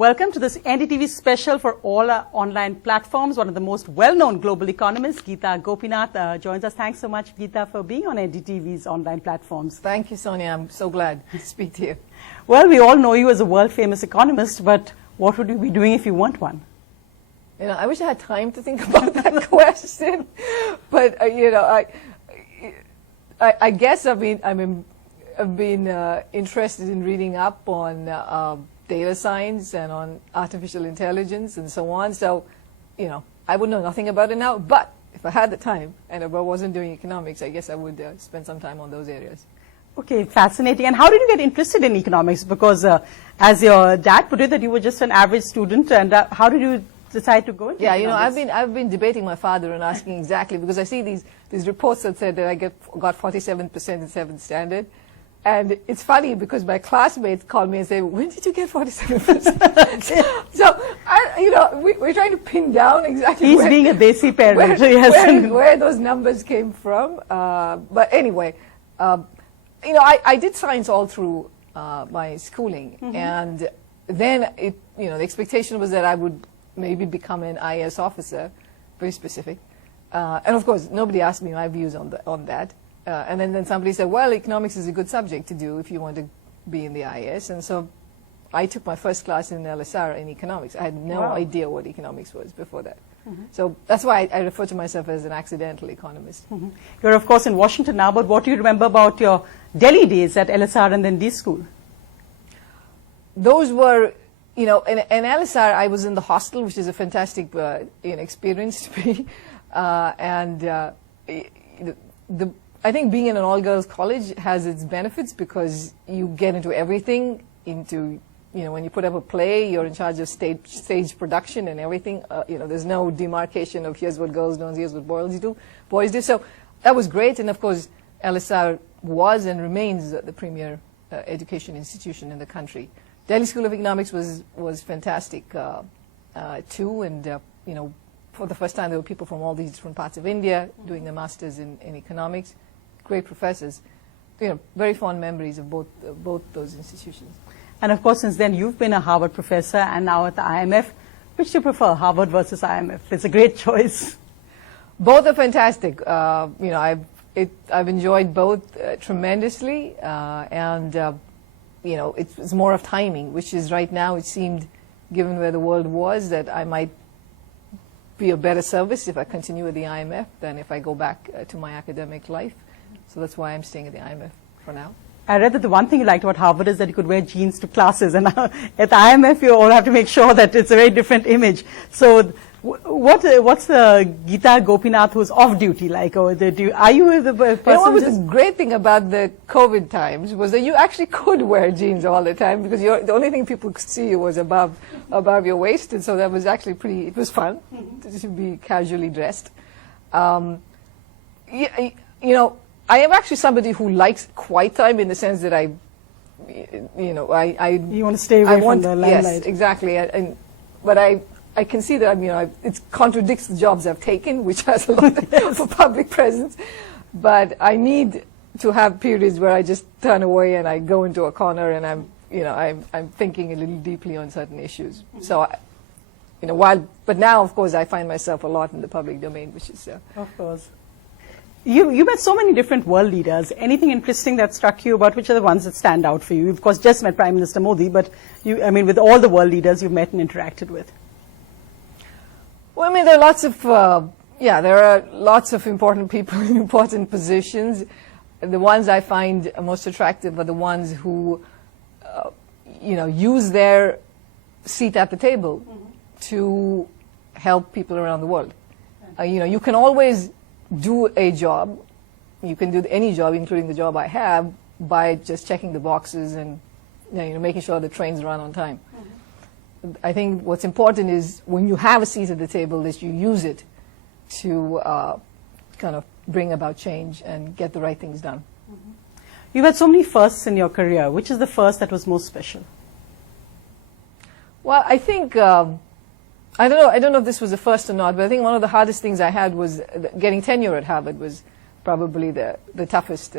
Welcome to this NDTV special for all our online platforms. One of the most well-known global economists, Gita Gopinath, joins us. Thanks so much, Gita, for being on NDTV's online platforms. Thank you, Sonia. I'm so glad to speak to you. Well, we all know you as a world-famous economist, but what would you be doing if you weren't one? You know, I wish I had time to think about that question, but I guess I've been interested in reading up on data science and on artificial intelligence and so on. So, I would know nothing about it now, but if I had the time and if I wasn't doing economics, I guess I would spend some time on those areas. Okay, fascinating. And how did you get interested in economics? Because as your dad put it, that you were just an average student, and how did you decide to go into economics? I've been debating my father and asking exactly, because I see these reports that said that I got 47% in 7th standard. And it's funny because my classmates call me and say, when did you get 47%? So, we're trying to pin down exactly He's being a desi parent. Where those numbers came from. But anyway, I did science all through my schooling. Mm-hmm. And then, the expectation was that I would maybe become an IAS officer, very specific. And of course, nobody asked me my views on that. And then somebody said, well, economics is a good subject to do if you want to be in the IAS. And so I took my first class in LSR in economics. I had no idea what economics was before that. Mm-hmm. So that's why I refer to myself as an accidental economist. Mm-hmm. You're, of course, in Washington now, but what do you remember about your Delhi days at LSR and then D school? Those were, in LSR, I was in the hostel, which is a fantastic experience to be. I think being in an all-girls college has its benefits because you get into everything, when you put up a play, you're in charge of stage production and everything. There's no demarcation of here's what girls do and here's what boys do. So that was great. And of course, LSR was and remains the premier education institution in the country. Delhi School of Economics was fantastic too. And, for the first time, there were people from all these different parts of India doing their masters in economics. Great professors, very fond memories of both those institutions. And of course, since then, you've been a Harvard professor and now at the IMF. Which do you prefer, Harvard versus IMF? It's a great choice. Both are fantastic. I've enjoyed both tremendously, it's more of timing, which is right now it seemed, given where the world was, that I might be of better service if I continue with the IMF than if I go back to my academic life. So that's why I'm staying at the IMF for now. I read that the one thing you liked about Harvard is that you could wear jeans to classes, and at the IMF you all have to make sure that it's a very different image. So what's the Gita Gopinath who's off duty like? Or are you the person? What was the great thing about the COVID times was that you actually could wear jeans all the time because the only thing people could see was above your waist, and so that was actually it was fun to be casually dressed. I am actually somebody who likes quiet time in the sense that you want to stay away from the limelight. Yes, exactly. But I can see that it contradicts the jobs I've taken, which has a lot for public presence. But I need to have periods where I just turn away and I go into a corner and I'm thinking a little deeply on certain issues. So, but now of course I find myself a lot in the public domain, which is of course. You met so many different world leaders. Anything interesting that struck you about which are the ones that stand out for you? You've, of course, just met Prime Minister Modi, but with all the world leaders you've met and interacted with. Well, there are lots of important people in important positions. The ones I find most attractive are the ones who, use their seat at the table to help people around the world. You can always do a job. You can do any job, including the job I have, by just checking the boxes and making sure the trains run on time. Mm-hmm. I think what's important is when you have a seat at the table that you use it to kind of bring about change and get the right things done. Mm-hmm. You've had so many firsts in your career. Which is the first that was most special? Well, I think I don't know if this was the first or not, but I think one of the hardest things I had was getting tenure at Harvard was probably the toughest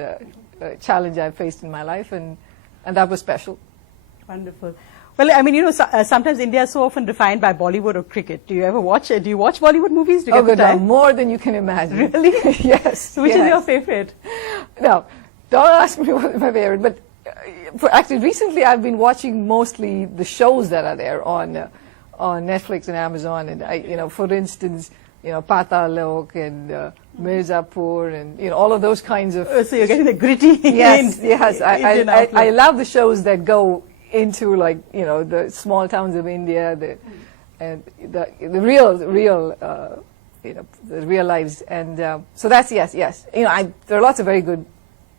challenge I've faced in my life, and that was special. Wonderful. Well, I mean, you know, sometimes India is so often defined by Bollywood or cricket. Do you ever watch? Do you watch Bollywood movies? Do you Oh, get the good, time? more than you can imagine. Really? Yes. Which is yes. your favorite? No, don't ask me what my favorite. But actually, recently I've been watching mostly the shows that are there on Netflix and Amazon. And you know, for instance, you know, Paatal Lok and Mirzapur, and you know, all of those kinds of. So you're getting the gritty. Yes, yes. Indian I outlook. love the shows that go into, like, you know, the small towns of India, and the real you know, the real lives. And so that's yes. You know, there are lots of very good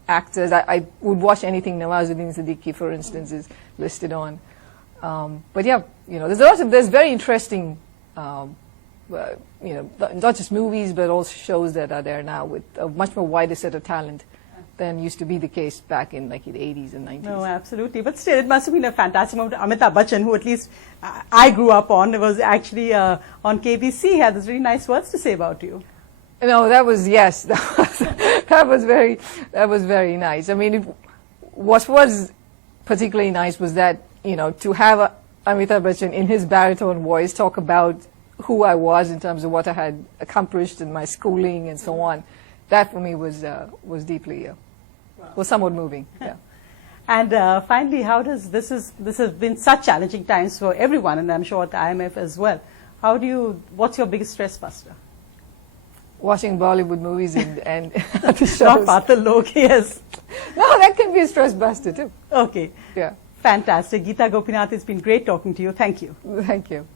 actors. I would watch anything Nawazuddin Siddiqui, for instance, is listed on. But yeah, you know, there's very interesting, you know, not just movies, but also shows that are there now with a much more wider set of talent than used to be the case back in like the 80s and 90s. No, absolutely. But still, it must have been a fantastic moment. Amitabh Bachchan, who at least I grew up on, was actually on KBC, had these really nice words to say about you. No, that was, yes, that was very nice. I mean, what was particularly nice was that, you know, to have Amitabh Bachchan in his baritone voice talk about who I was in terms of what I had accomplished in my schooling and so on. That for me was deeply, was somewhat moving. Yeah. And finally, how does this has been such challenging times for everyone, and I'm sure at the IMF as well. What's your biggest stress buster? Watching Bollywood movies and the shows. Not Paatal Lok, yes. No, that can be a stress buster too. Okay. Yeah. Fantastic. Gita Gopinath, it's been great talking to you. Thank you. Thank you.